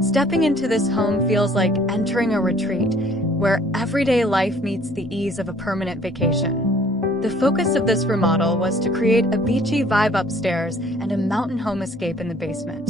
Stepping into this home feels like entering a retreat, where everyday life meets the ease of a permanent vacation. The focus of this remodel was to create a beachy vibe upstairs and a mountain home escape in the basement.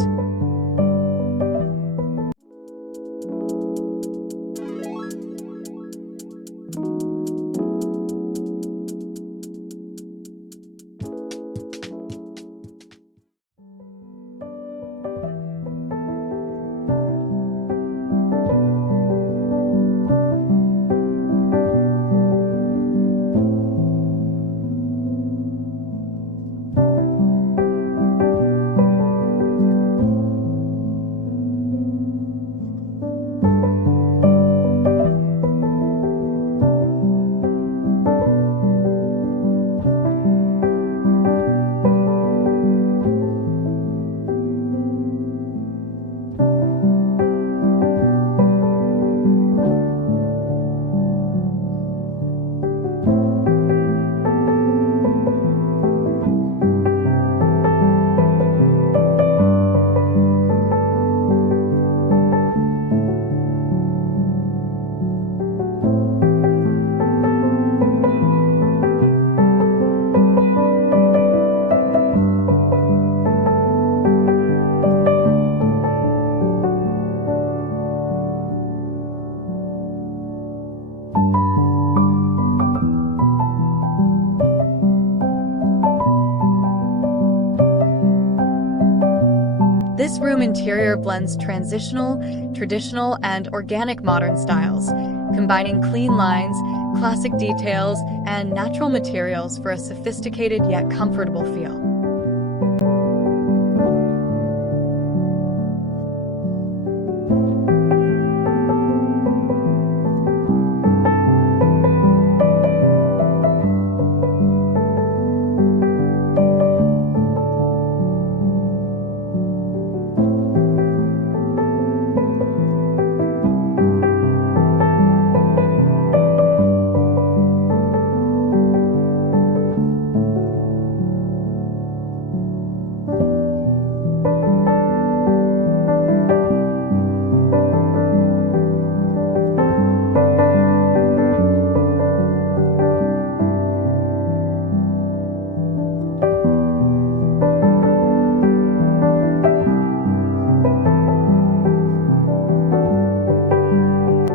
This room interior blends transitional, traditional, and organic modern styles, combining clean lines, classic details, and natural materials for a sophisticated yet comfortable feel.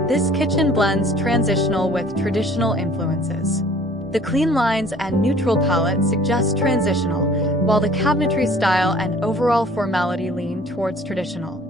This kitchen blends transitional with traditional influences. The clean lines and neutral palette suggest transitional, while the cabinetry style and overall formality lean towards traditional.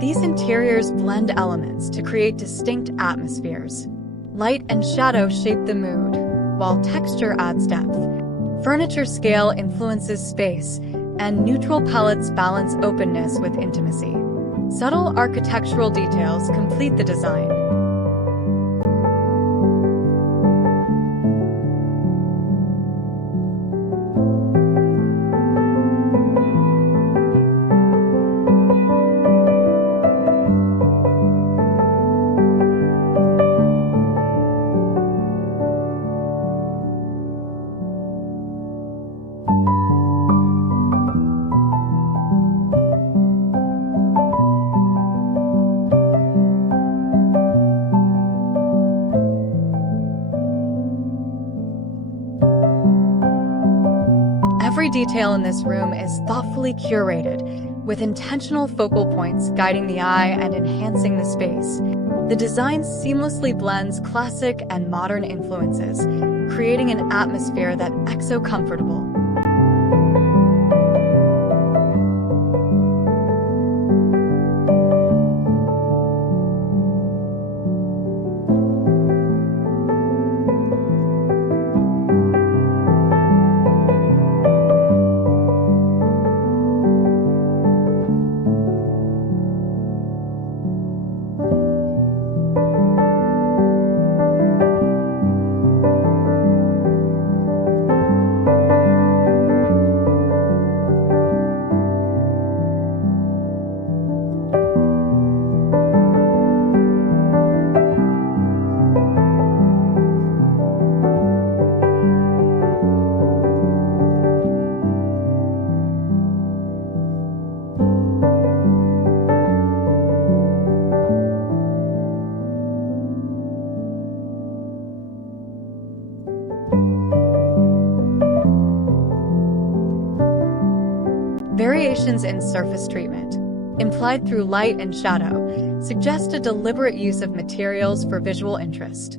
These interiors blend elements to create distinct atmospheres. Light and shadow shape the mood, while texture adds depth. Furniture scale influences space, and neutral palettes balance openness with intimacy. Subtle architectural details complete the design. Every detail in this room is thoughtfully curated, with intentional focal points guiding the eye and enhancing the space. The design seamlessly blends classic and modern influences, creating an atmosphere that's exo-comfortable. Variations in surface treatment, implied through light and shadow, suggest a deliberate use of materials for visual interest.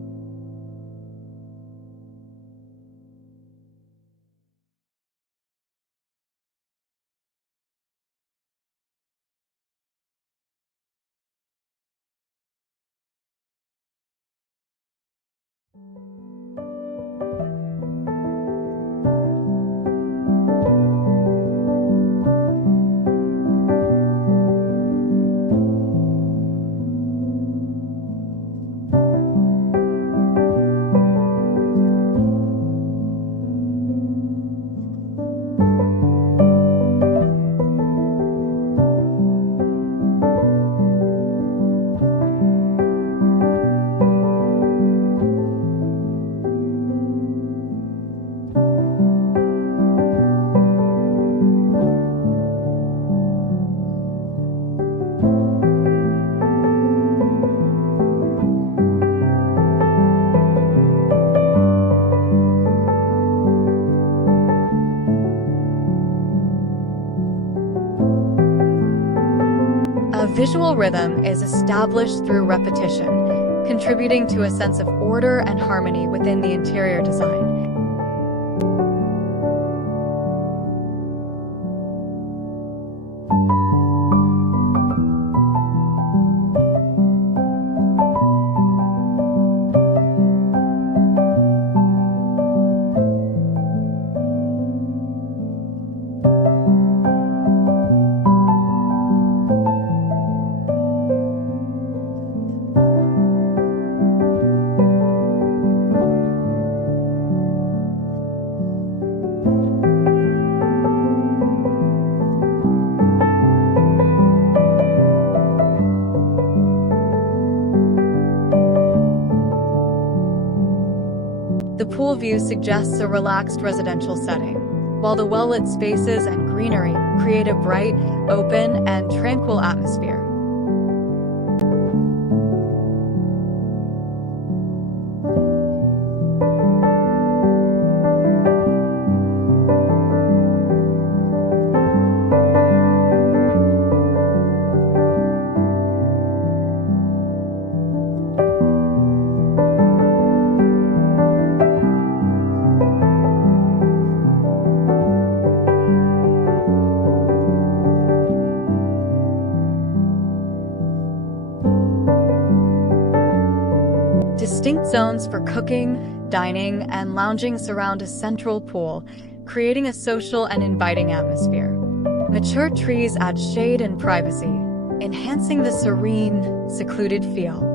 A visual rhythm is established through repetition, contributing to a sense of order and harmony within the interior design. The pool view suggests a relaxed residential setting, while the well-lit spaces and greenery create a bright, open, and tranquil atmosphere. Distinct zones for cooking, dining, and lounging surround a central pool, creating a social and inviting atmosphere. Mature trees add shade and privacy, enhancing the serene, secluded feel.